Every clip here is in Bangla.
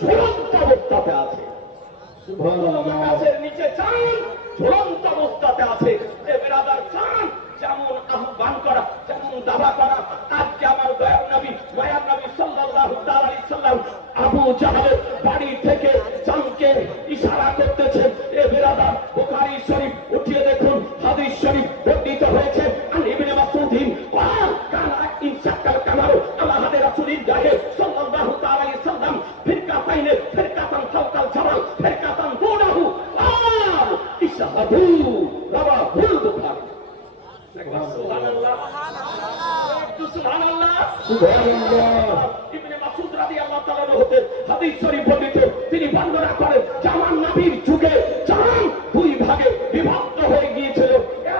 ঝুলন্ত অবস্থাতে আছে। আকাশের নিচে চাঁদ ঝুলন্ত অবস্থাতে আছে। এ বেরাদার চাঁদ যেমন আহ্বান করা, যেমন দাবা করা, আজকে আমার দয়ার নবী মায়ার নবী সাল্লাল্লাহু তাআলা আলাইহি সাল্লাম আবু জাহলের বাড়ি থেকে চাঁদকে ইশারা করতেছেন। এ বেরাদার বুখারী শরীফ উঠিয়ে দেখুন, হাদিস শরীফ বর্ণিত হয়েছে। আন ইবনে মাসউদিন قال كان إن شق القمر على عهد رسول الله صلى الله تعالى عليه وسلم فرقتين فرقة فوق الجبل فرقة دونه قال اشهدوا رواه البخاري। سبحان الله سبحان الله سبحان الله। ইবনে মাসউদ রাদিয়াল্লাহু তাআলা হতে হাদিস শরীফ বর্ণিত, তিনি বর্ণনা করেন যে আমার নবীর যুগে চাঁদ দুই ভাগে বিভক্ত হয়ে গিয়েছিল।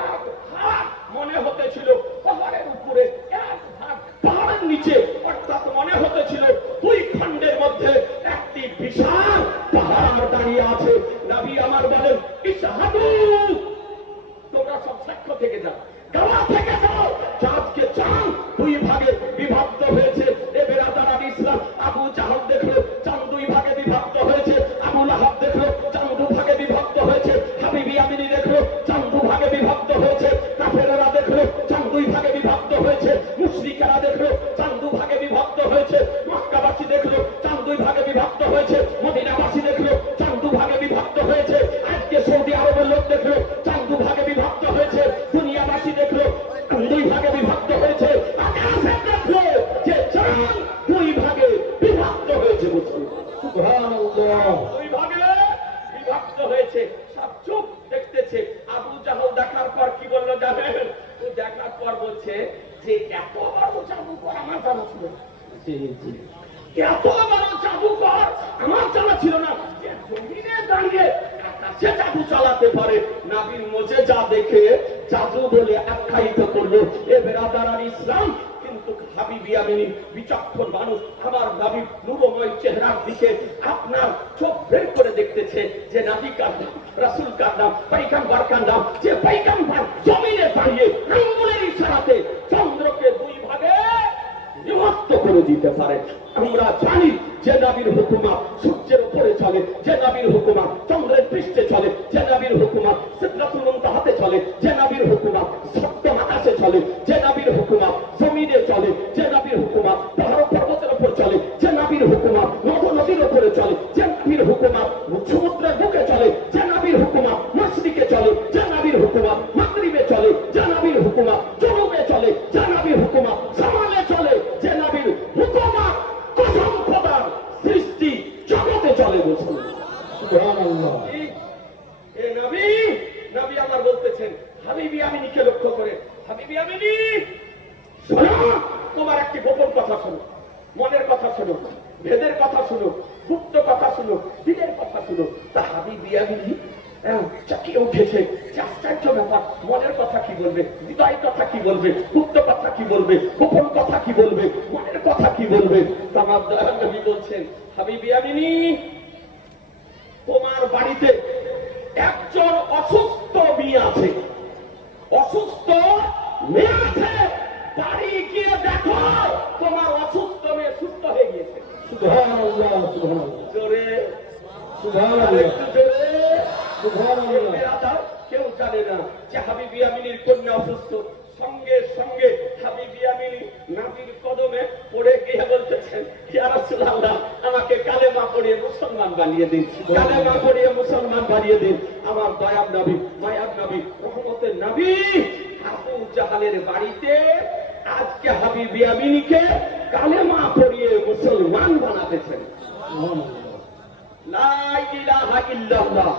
এক ভাগ মনে হতেছিল পাহাড়ের উপরে, এক ভাগ পাহাড়ের নিচে, অর্থাৎ মনে হতেছিল দুই খণ্ডের মধ্যে একটি বিশাল পাহাড় দাঁড়িয়ে আছে। নবী আমার বলেন ইশহাদু, তোমরা সব সাক্ষ্য থেকে যাও, গাওয়া থেকে যাও, চাঁদকে চাঁদ দুই ভাগে বিভক্ত হয়েছে। এ বেরাদার আল ইসলাম, আবু জাহল দেখলো চাঁদ দুই ভাগে বিভক্ত হয়েছে, আবু লাহাব দেখলো চাঁদ দু ভাগে বিভক্ত হয়েছে, হাবিবি আমিনী দেখলো চাঁদ দু ভাগে বিভক্ত হয়েছে, কাফেররা দেখলো চাঁদ দুই ভাগে বিভক্ত হয়েছে, মুশরিকেরা দেখলো চাঁদ দু ভাগে বিভক্ত হয়েছে, মক্কাবাসী দেখলো চাঁদ দুই ভাগে বিভক্ত হয়েছে, মদিনাবাসী দেখলো চাঁদ দু ভাগে বিভক্ত হয়েছে, আজকে সৌদি আরবের লোক দেখলো চাঁদ দু ভাগে বিভক্ত হয়েছে, দুনিয়াবাসী দেখলো দুই ভাগে বিভক্ত হয়েছে, আকাশে দেখলো যে চাঁদ দুই ভাগে বিভক্ত হয়েছে। সুবহানাল্লাহ, দুই ভাগে বিভক্ত হয়েছে। সব চুপ দেখতেছে। আবু জাহল দেখার পর কি বললো জানেন? ও দেখার পর বলছে যে এত বড় জাদুকর আমার জানা ছিল না, এত বড় জাদুকর আমার জানা ছিল না, যে জমিনে দাঁড়িয়ে আকাশে জাদু চালাতে পারে। নবীর মুজিজা দেখে জাদু বলে আখ্যায়িত করলো। এ বেরাদার আল ইসলাম, কিন্তু হাবিবি আমিনী বিচক্ষণ মানুষ, আমার নবীর নূরময় চেহারার দিকে আপনার চোখ বের করে দেখতেছে যে নবী কার নাম, রাসূল কার নাম, পয়গম্বর কার নাম, যে পয়গম্বর জমিনে দাঁড়িয়ে আঙ্গুলের ইশারাতে চন্দ্রকে দুই ভাগে বিভক্ত করে দিতে পারে। আমরা জানি যে নবীর হুকুমত সূর্যের উপরে চলে, যে নবীর হুকুমত চন্দ্রের পৃষ্ঠে চলে, যে নবীর হুকুমত সিদরাতুল মুনতাহাতে চলে, যে নবীর হুকুমত সপ্তম আকাশে চলে, যে নবীর হুকুমত জমিনে চলে, যে নবীর হুকুমত পাহাড় পর্বতের উপর চলে, যে নবীর হুকুমত নদ নদীর উপরে চলে, যে নবীর হুকুমত সমুদ্রের বুকে চলে, যে নবীর হুকুমত মশরিকে চলে, যে নবীর হুকুমত মাগরিবে চলে, যে নবীর হুকুমত জনুবে চলে, যে নবীর হুকুমত শামালে চলে, যে নবীর হুকুমত কসম খোদার সৃষ্টি জগতে চলে। বলছেন সুবহানাল্লাহ। এ নবী, নবী আমার বলতেছেন হাবিবি আমিনীকে লক্ষ্য করে, হাবিবি আমিনী শোনো, তোমার একটি গোপন কথা শোনো, মনের কথা শোনো, ভেদের কথা শোনো, গুপ্ত কথা শোনো, দিলের কথা শোনো। তা হাবিবি আমিনী চাকিয়ে উঠেছে, আশ্চর্য ব্যাপার, মনের কথা কি বলবে, হৃদয় কথা কি বলবে, গুপ্ত কথা কি বলবে, গোপন কথা কি বলবে, মনের কথা কি বলবে। আমার দয়াল নবী বলছেন হাবিবি আমিনী, তোমার বাড়িতে একজন অসুস্থ মেয়ে আছে, অসুস্থ মেয়ে আছে, বাড়ি গিয়ে দেখো তোমার অসুস্থ মেয়ে সুস্থ হয়ে গিয়েছে। সুবহানাল্লাহ, সুবহানাল্লাহ, জোরে সুবহানাল্লাহ, জোরে সুবহানাল্লাহ। কেউ জানে না যে হাবিবি আমিনীর কন্যা অসুস্থ। সঙ্গে সঙ্গে হাবিবি আমিনী নবীর কদমে পড়ে গিয়ে বলতেছেন ইয়া রাসূলুল্লাহ, আমাকে কালেমা পড়িয়ে মুসলমান বানিয়ে দিন, কালেমা পড়িয়ে মুসলমান বানিয়ে দিন। আমার দয়ার নবী, মায়ার নবী, রহমতের নবী আবু জাহলের বাড়িতে আজকে হাবিবি আমিনীকে কালেমা পড়িয়ে মুসলমান বানাতেছেন। লা ইলাহা ইল্লাল্লাহ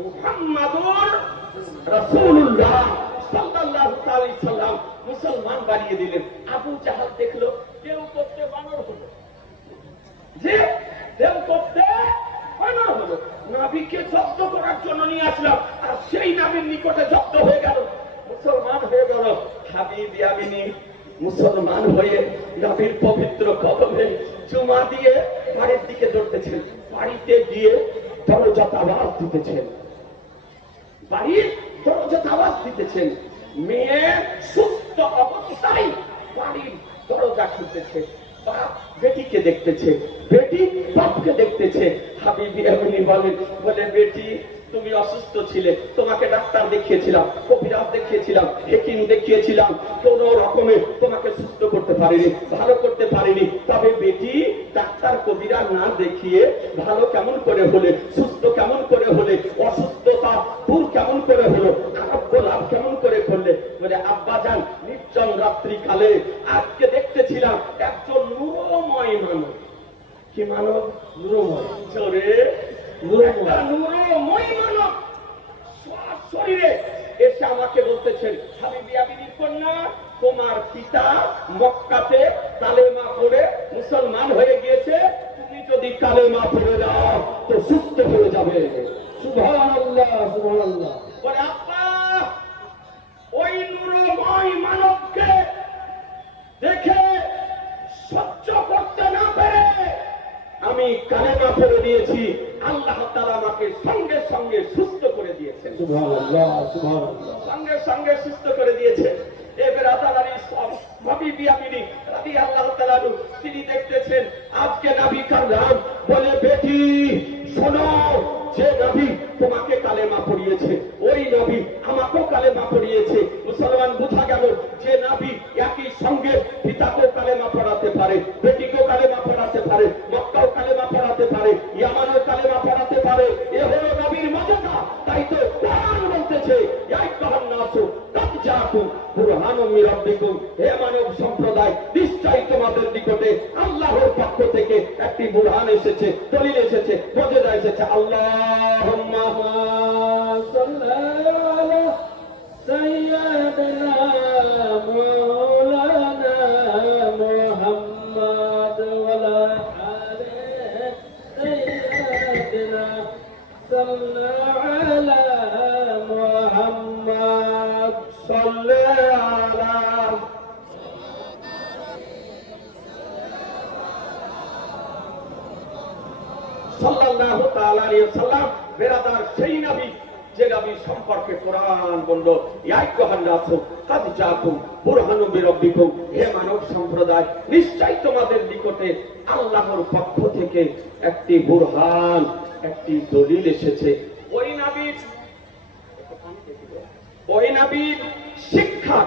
মুহাম্মাদুর রাসূলুল্লাহ সাল্লাল্লাহু আলাইহি সাল্লাম মুসলমান বানিয়ে দিলেন। আবু জাহল দেখলো কেউ করতে বানর হলো, যে দেব করতে বানর হলো, নবীকে জব্দ করার জন্য নিয়ে আসলাম, আর সেই নবীর নিকটে জব্দ হয়ে গেল, মুসলমান হয়ে গেল। হাবিবি আমিনী মুসলমান হয়ে নবীর পবিত্র কদমে চুমা দিয়ে বাড়ির দিকে দৌড়তেছেন। বাড়িতে গিয়ে দরজাতে আওয়াজ দিতেছেন, বাড়ির দরজাতে আওয়াজ দিতেছেন। মেয়ে সুস্থ অবস্থায় বাড়ির দরজা খুলতেছে। বাপ বেটিকে দেখতেছে, বেটি বাপকে দেখতেছে। হাবিবি এমনি বলে বেটি তুমি অসুস্থ ছিলে, তোমাকে ডাক্তার দেখিয়েছিলাম, কবিরাজ দেখিয়েছিলাম, হেকিম দেখিয়েছিলাম, কোন রকমে তোমাকে সুস্থ করতে পারিনি, ভালো করতে পারিনি। তবে বেটি ডাক্তার কবিরাজ না দেখিয়ে ভালো কেমন করে হলে, সুস্থ কেমন করে হলে, অসুস্থতা দূর কেমন করে হলো, আরোগ্য লাভ কেমন করে করলে? বলে আব্বা যান নির্জন রাত্রি কালে আজকে দেখতেছিলাম একজন নূরময় মানব। কি মানব? নূরময়। জোরে নূরময় মানব শরীরে এসে আমাকে বলতেছেন, হাবিবি আমিনীর কন্যা তোমার পিতা মক্কাতে কালেমা পড়ে মুসলমান হয়ে গিয়েছে, তুমি যদি কালেমা পড়ে যাও তো সুস্থ হয়ে যাবে। সুবহানাল্লাহ সুবহানাল্লাহ। বলে আব্বা ওই নূরময় মানবকে দেখে সহ্য করতে না পেরে আমি কালেমা পড়ে দিয়েছি, আল্লাহ তাআলা আমাকে সঙ্গে সঙ্গে সুস্থ করে দিয়েছেন। সুবহানাল্লাহ সুবহানাল্লাহ। সঙ্গে সঙ্গে সুস্থ করে দিয়েছেন। এবার আদালারি সব হাবিবি আমিনী রাদিয়াল্লাহু তাআলা তিনি দেখতেছেন আজকে নবী কালাম বলে বেটি শোনো, যে নবী তোমাকে কালেমা পড়িয়েছে ওই নবী আমাকেও কালেমা পড়িয়েছে। মুসলমান বোঝা গেল যে নবী একই সঙ্গে পিতাকেও কালেমা পড়াতে পারে, বেটিকেও কালেমা পড়াতে পারে, মক্কাও কালেমা পড়াতে পারে, ইয়ামানও কালেমা পড়াতে পারে। এ হলো নবীর মর্যাদা। তাই তো কোরআন বলতেছে হে মানব সম্প্রদায়, নিশ্চয়ই তোমাদের নিকটে আল্লাহর পক্ষ থেকে একটি বুরহান এসেছে, দলিল এসেছে, মর্যাদা এসেছে। আল্লাহুম্মা সাল্লি আলা সাইয়্যিদিনা মাওলানা মুহাম্মদ ওয়া আলা আলি সাইয়্যিদিনা সাল্লি আলা মুহাম্মদ সাল্লি আলা সাল্লাল্লাহু তাআলা আলাইহি ওয়াসাল্লাম। বেরাদার সেই নবী যে নবী সম্পর্কে কোরআন বলল ইয়া আইয়ুহান-নাস কাদ জাআকুম বুরহানুম মির রাব্বিকুম, হে মানব সম্প্রদায় নিশ্চয়ই তোমাদের নিকটে আল্লাহর পক্ষ থেকে একটি বুরহান, একটি দলিল এসেছে। ওই নবীর শিক্ষা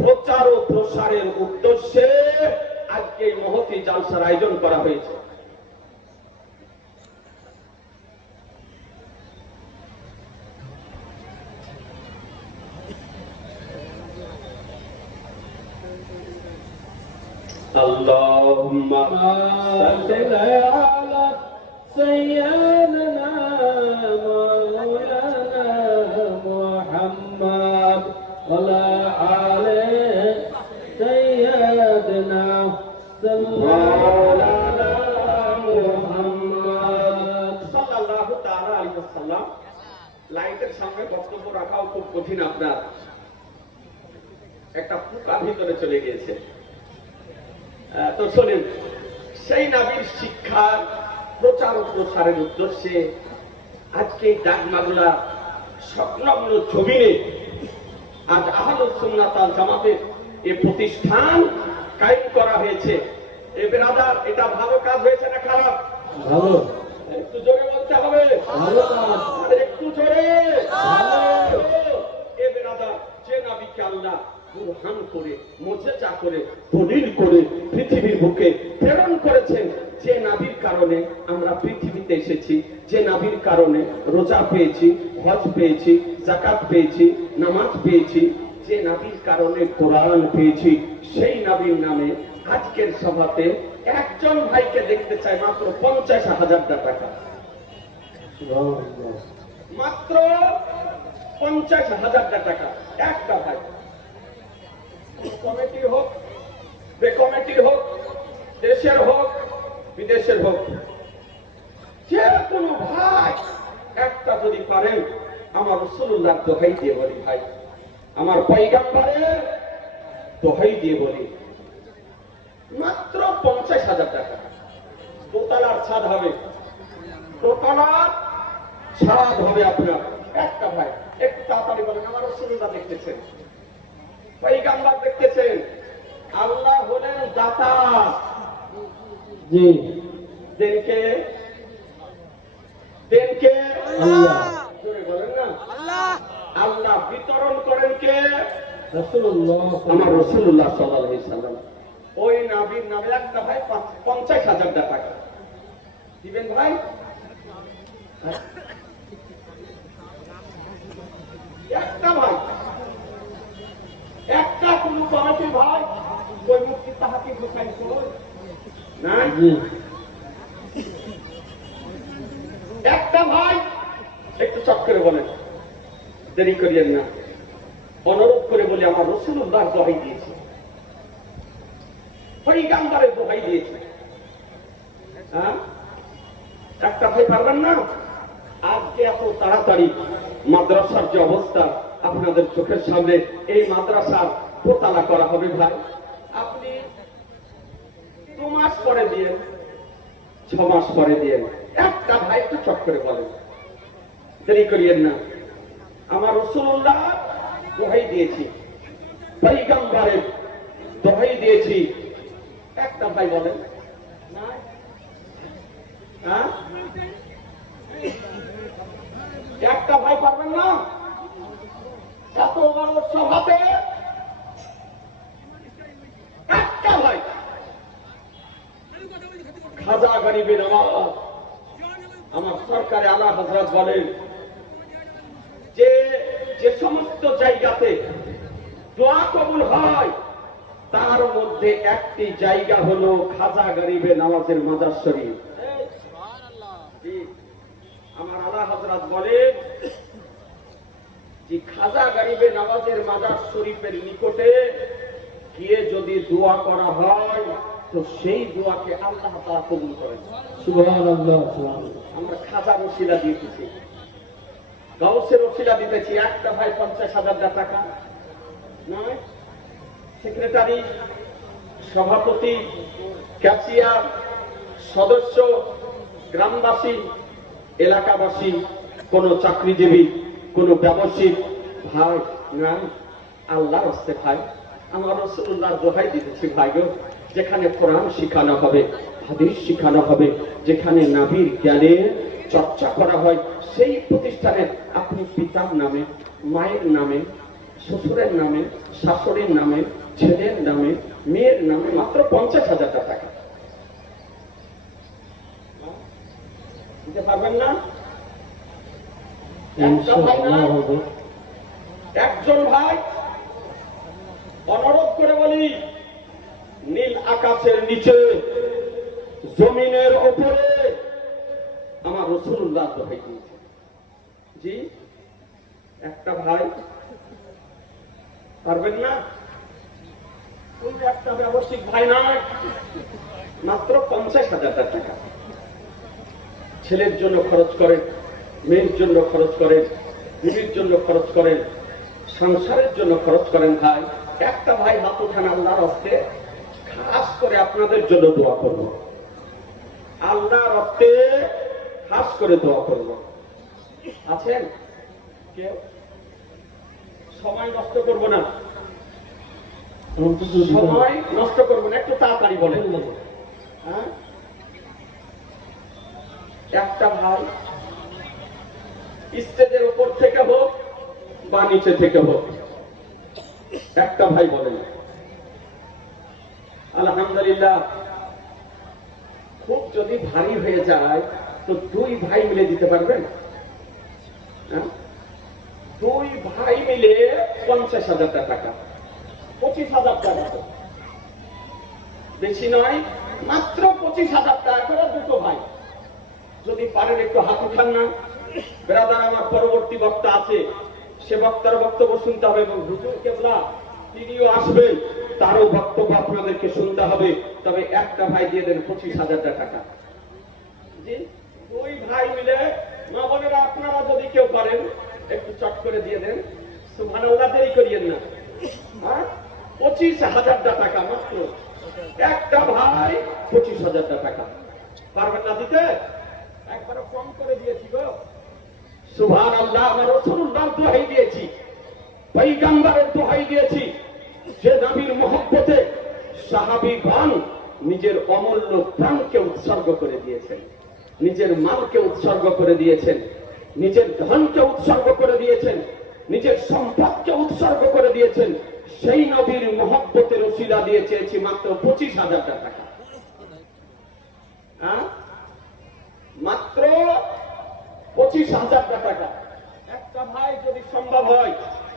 প্রচার ও প্রসারের উদ্দেশ্যে আজকে এই মহতী জালসার আয়োজন করা হয়েছে। আল্লাহুম্মা সাল্লি আলা সাইয়্যিদিনা মাওলানা মুহাম্মদ ওয়া আলা আলি সাইয়্যিদিনা মাওলানা মুহাম্মদ সাল্লাল্লাহু তাআলা আলাইহি ওয়াসাল্লাম। লাইটের সামনে বক্তব্য রাখাও খুব কঠিন। আপনার একটা পোকা ভিতরে চলে গিয়েছে। তো শোনেন, সেই নবীর শিক্ষার প্রচার ও প্রসারের উদ্দেশ্যে আজকে এই ডাকমাগুলা সংলগ্ন জমিনে আজ আহলুস সুন্নাত ওয়াল জামাতের এই প্রতিষ্ঠান কায়েম করা হয়েছে। এ বেরাদার, এটা ভালো কাজ হয়েছে না খারাপ? ভালো। একটু জোরে বলতে হবে। ভালো কাজ। একটু জোরে। ভালো। এ বেরাদার, যে নবীকে আল্লাহ বুরহান করে, মুজিজা করে, দলিল করে পৃথিবীর বুকে প্রেরণ করেছেন, যে নবীর কারণে আমরা পৃথিবীতে এসেছি, যে নবীর কারণে রোজা পেয়েছি, হজ পেয়েছি, যাকাত পেয়েছি, নামাজ পেয়েছি, যে নবীর কারণে কোরআন পেয়েছি, সেই নবীর নামে আজকের সভাতে একজন ভাইকে দেখতে চাই মাত্র 50,000 টাকা। মাত্র 50,000 টাকা একটা ভাই। কমিটি হোক, বেকমিটি হোক, দেশের হোক, বিদেশের হোক, যে কোনো ভাই একটা যদি পারেন, আমার রাসূলুল্লাহ দোহাই দিয়ে বলি ভাই, আমার পয়গম্বরের দোহাই দিয়ে বলি, মাত্র 50,000 টাকা। দোতলার ছাদ হবে, দোতলার ছাদ হবে আপনার। একটা ভাই একটু তাড়াতাড়ি বলেন, আমার রাসূলুল্লাহ দেখতেছেন, পয়গম্বর দেখতেছেন, আল্লাহ হলেন দাতা, জি দেনকে দেনকে আল্লাহ জোরে বলেন না আল্লাহ আল্লাহ বিতরণ করেন কে রাসূলুল্লাহ আমার রাসূলুল্লাহ সাল্লাল্লাহু আলাইহি সাল্লাম ওই নবীর নামে একটা ভাই 50,000 টাকা দিবেন ভাই একটা ভাই একটা কোন কমিটির ভাই ওই মুক্তি তাহাকে ঢুকাই করুন না জি একটা ভাই একটু চট করে বলেন দেরি করিয়েন না অনুরোধ করে বলি আমার রাসূলুল্লাহ দোহাই দিয়েছে পয়গম্বরের দোহাই দিয়েছে হ্যাঁ একটা ভাই পারবেন না আজকে এত তাড়াতাড়ি মাদ্রাসার যে অবস্থা আপনাদের চোখের সামনে এই মাদ্রাসার দোতলা করা হবে ভাই আপনি 2 মাস পরে দিয়ে 6 মাস পরে দিয়ে একটা ভাই একটু চট করে বলেন দেরি করিয়েন না আমার রাসূলুল্লাহ দোহাই দিয়েছি পয়গম্বরের দোহাই দিয়েছি একটা ভাই বলেন না হ্যাঁ একটা ভাই পারবেন না এত বড় সভাতে একটা ভাই খাজা গরিবের আমার সরকারে আলা হযরত বলেন যে যে সমস্ত জায়গাতে দোয়া কবুল হয় তার মধ্যে একটি জায়গা হলো খাজা গরিবে নওয়াজের মাজার শরীফ জি, আমার আলা হযরত বলেন যে খাজা গরিবে নওয়াজের মাজার শরীফের নিকটে গিয়ে যদি দোয়া করা হয় তো সেই দোয়াকে আল্লাহ তাআলা কবুল করেন সুবহানাল্লাহ সুবহানাল্লাহ আমরা খাজার ওসিলা দিতেছি গাউসের ওসিলা দিতেছি একটা ভাই 50,000 টাকা নয় সেক্রেটারি সভাপতি ক্যাশিয়ার সদস্য গ্রামবাসী এলাকাবাসী কোন চাকরিজীবী কোন ব্যবসায়িক ভাই না আল্লাহর রাস্তে ভাই আমার রাসূলুল্লাহর দোহাই দিতেছি ভাই গো যেখানে কোরআন শিখানো হবে হাদিস শিখানো হবে যেখানে নবীর জ্ঞানের চর্চা করা হয় সেই প্রতিষ্ঠানে আপনি পিতার নামে মায়ের নামে শ্বশুরের নামে শাশুড়ির নামে ছেলের নামে মেয়ের নামে মাত্র 50,000 টাকা দিতে পারবেন না একটা ভাই না, ইনশাআল্লাহ হবে একজন ভাই অনুরোধ করে বলি নীল আকাশের নিচে জমিনের উপরে আমার রাসূলুল্লাহ দোহাই দিয়েছে জি একটা ভাই পারবেন না ওই একটা ব্যবসায়িক ভাই নয় মাত্র 50,000 টাকা ছেলের জন্য খরচ করেন মেয়ের জন্য খরচ করেন বিবির জন্য খরচ করেন সংসারের জন্য খরচ করেন ভাই একটা ভাই হাত উঠান আল্লাহর হস্তে খাস করে আপনাদের জন্য দোয়া করব আল্লাহর হস্তে খাস করে দোয়া করব আছেন কেউ সময় নষ্ট করব না সময় নষ্ট করব না একটু তাড়াতাড়ি বলেন হ্যাঁ একটা ভাই স্টেজের উপর থেকে হোক বা নিচে থেকে হোক একটা ভাই বলেন আলহামদুলিল্লাহ খুব যদি ভারী হয়ে যায় তো 2 ভাই মিলে দিতে পারবেন হ্যাঁ? 2 ভাই মিলে 50,000 টাকা 25,000 টাকা বেশি নয় মাত্র 25,000 টাকা করে দুটো ভাই যদি পারেন একটু হাত উঠান না ব্রাদার আমার পরবর্তী বক্তা আছে সে বক্তার বক্তব্য শুনতে হবে এবং হুজুর কেবলা তিনিও আসবেন তারও বক্তব্য আপনাদেরকে শুনতে হবে তবে একটা ভাই দিয়ে দেন 25,000 টাকা জি 2 ভাই মিলে মা বোনেরা আপনারা যদি কেউ পারেন একটু চট করে দিয়ে দেন সুবহানাল্লাহ দেরি করিয়েন না হ্যাঁ 25,000 টাকা মাত্র একটা ভাই 25,000 টাকা পারবেন না দিতে একবার কম করে দিয়েছি গো সুবহানাল্লাহ আমার রাসূলুল্লাহর দোহাই দিয়েছি পয়গম্বরের দোহাই দিয়েছি যে নবীর মহব্বতে সাহাবীগণ নিজের অমূল্য প্রাণকে উৎসর্গ করে দিয়েছেন, নিজের মালকে উৎসর্গ করে দিয়েছেন, নিজের ধনকে উৎসর্গ করে দিয়েছেন, নিজের সম্পদকে উৎসর্গ করে দিয়েছেন। সেই নবীর মহব্বতের ওসিলা দিয়ে চেয়েছি মাত্র 25,000 টাকা। মাত্র 25,000 টাকা। একটা ভাই যদি সম্ভব হয়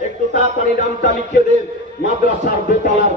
একটু তাড়াতাড়ি নামটা লিখে দেন, মাদ্রাসার দোতলার